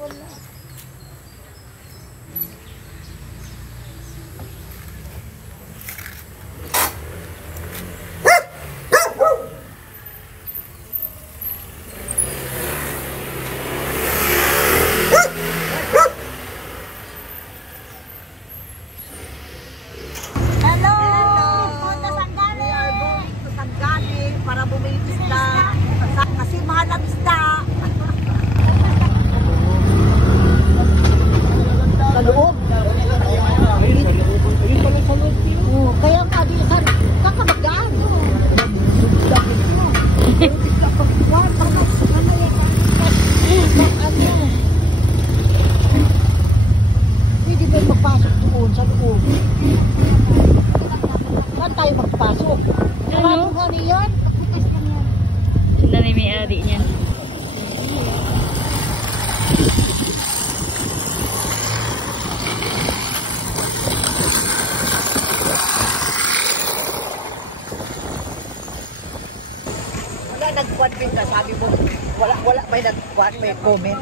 Wala. Nag-quad ka, sabi mo, wala may nag-quad, may comment.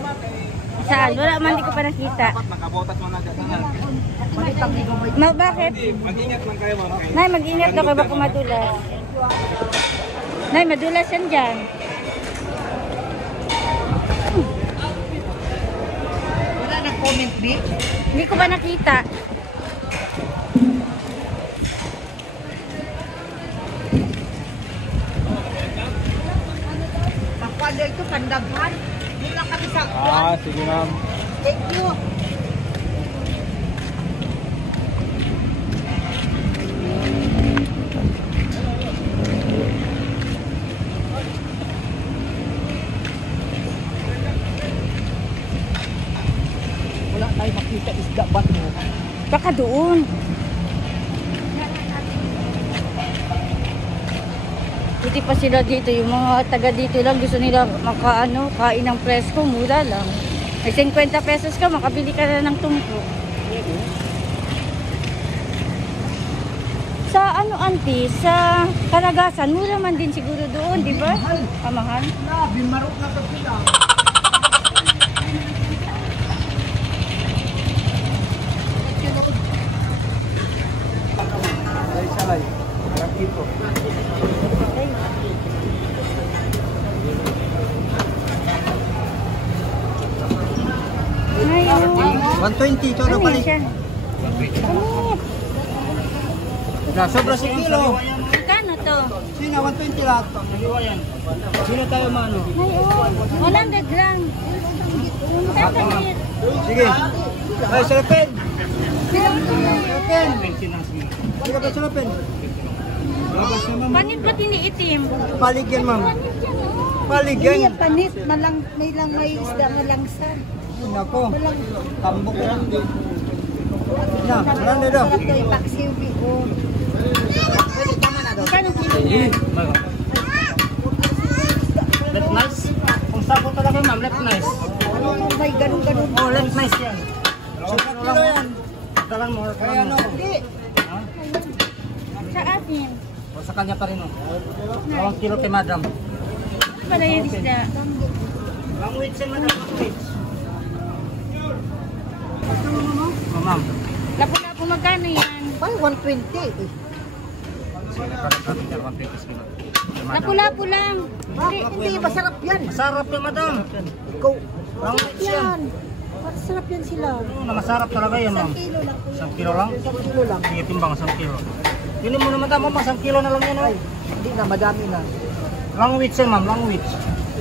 Saan? Wala man, di ko pa nakita. Makabotas mo na dyan. Bakit? Mag-ingat man kayo, ma'am. Nay, mag-ingat daw kayo baka madulas. Nay, madulas yan dyan. Wala nag-comment, B? Hindi ko pa nakita. Pakwala ito, pandaghan. Doon lang kami sa... Sige ma'am. Thank you. Wala tayo makita isda ba mo? Baka doon. Hindi pa sila dito. Yung mga taga dito lang gusto nila kain ng presko. Mura lang. May 50 pesos ka, makabili ka na ng tumpok. Sa auntie? Sa Kalagasan, mura man din siguro doon, di ba? Kamahal. Bimarok na ito sila. Salay. Rakito. Ngayon. 120 ito na Ano pali. siya? Sobra si kilo. Magkano to? Sino 120 lahat. Sino tayo mano? Ngayon. 100 lang. Tatagit. Sige. Ay, sarapin. Sarapin. Sige pa sarapin. Labas na ma'am. Panit ba't iniitim? Paligyan ma'am. Hindi Paligyan. yan panit, may isda malangsan. Nako. Tambok ko lang din. Na, marami daw. Sarap daw yung paksiw ko. Magkano kilo niya? Left nice. Kung sabo talaga ma'am, left nice. Ano nung may ganun-ganun? Oh, left nice yan. Super kilo yan. Dalang mo. Kaya ano? Hindi. Sa atin. O sa kanya pa rin oh. 2 kilo kay madam. Ano pala yung isda? Long wait siya madam, long wait. Oh, ma'am. Lapo-lapo magkano yan? Ay, 120 eh. Lapo-lapo lang. Hindi, masarap yan. Masarap yan madam. Ikaw, Long wait yan. yan. Masarap yan sila. Na masarap talaga yan ma'am. 1 kilo lang. 1 kilo lang. Sige, timbang 1 kilo. Yun mo naman madam, 1 kilo na lang yan oh. Hindi na, madami na. Long wait yan ma'am, long wait.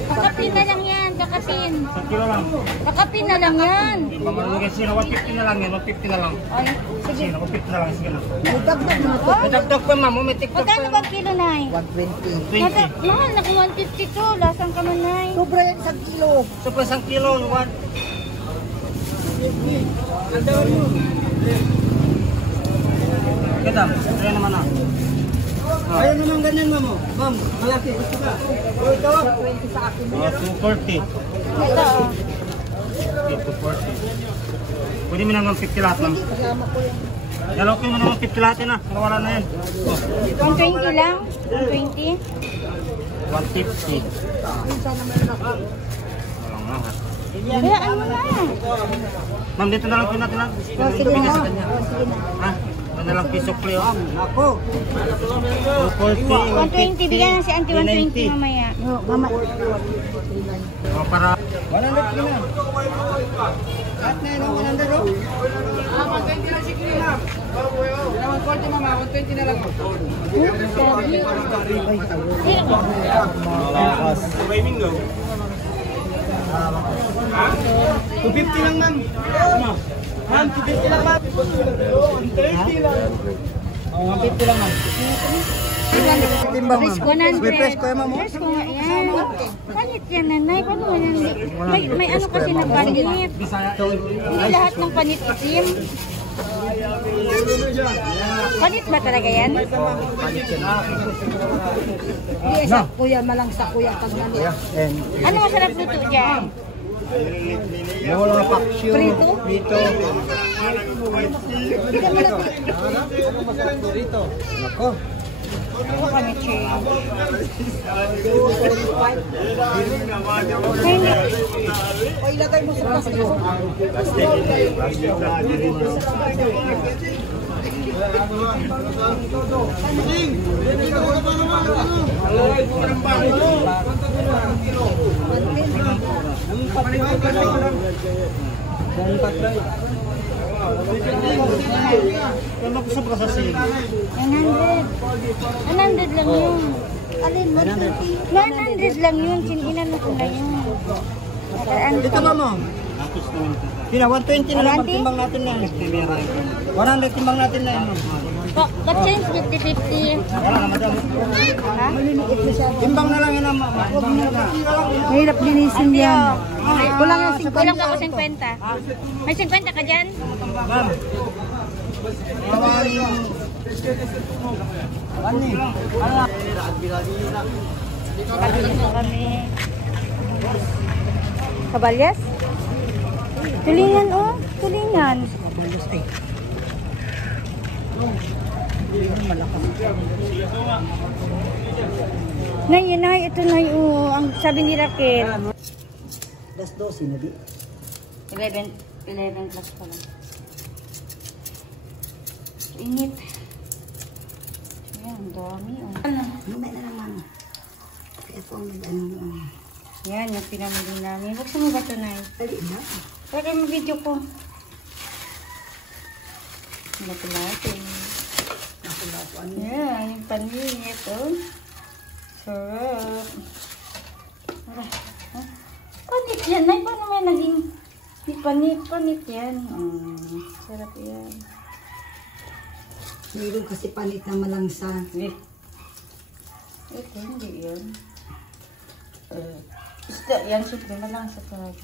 Kakapin na lang yan. Kakapin. 1 kilo lang. Kakapin na lang yan. Pamamagay sila, 150 na lang yan, 150 na lang. Ay, Sige, 150 na lang, sige na. May dagdag na ito. Nadagdag pa ma'am, may tiktok pa. magkano ba kilo na eh? 120. 20. Mahal na kung 150 to. Lasang ka man na eh. Sobra yan 1 kilo. So, pa 1 kilo, 1. Madam, kaya naman na. Ayaw naman ganyan ma'am. Ma'am, malaki. Gusto ka? O, ito. 20 sa akin. 240. Ito oh. 240. Pwede mo naman 50 lahat ma'am. Kasama ko yan. Lalaki mo naman 50 lahat yun ah. Nawala na yan. 120 lang? 120? 150. Minsan naman ako. Walang nga ha. Kaya ano na. Ma'am, dito na lang po natin lang. Oh, sige na. Oh, sige na. Ha? Ano na lang piso play, oh. Ako. 120, bigyan na si Auntie 120 mamaya. No, mama. Oh, para 100 na. At na yun, 100, oh. 120 lang siguro, ma'am. 140, mama. 120 na lang. Malakas. 250 lang, ma'am. Ma'am, 250 lang, ma'am. 130 lang. 150 lang, ma'am. Timbang, ma'am. 100. May presko yan, ma'am. Presko nga yan. Panit yan, nanay. Paano mo yan? May ano kasi na panit. Hindi lahat ng panit itim. Panit ba talaga yan? Hindi, sa kuya, malang sa kuya. Pag Kuya, and Ano masarap luto dyan? wala na paksyo. Prito? Prito. Prito. Nako. Ano panit siya? o ilagay mo sa plastic. Kama ko sa prasasing. 100. 100 lang yun. Alin mo? 100 lang yun. Inano ko na yun. Dito, ma'am. Sina 120 na lang 120? timbang natin na. 100 timbang natin na yan. Pa-change 50-50. Wala na madami. Ha? Timbang na lang yan, ma'am. Timbang na lang. Mahirap linisin yan. Kulang yung 50. Kulang ako 50. May 50 ka dyan? Ma'am. Tawari yung... Ano eh? Dito kami. Kabalyas? Tulingan, oh. Tulingan. Nay, ito na yung ang sabi ni Raquel. Das 12 na di. 11 plus pa lang. Init. Ayan, ang dami. Oh. Mamay na naman. Kaya po ang ano. Yan, yung pinamili namin. Buksan mo ba ito, Nay? Dali na. Pwede mo video ko. Natin. Yan, yung paningit, oh. Sarap. Panit yan, Nay. Paano may naging panit yan? Sarap yan. Meron kasi panit na malangsa. Ito, hindi yan. Isda yan, siyempre malangsa talaga.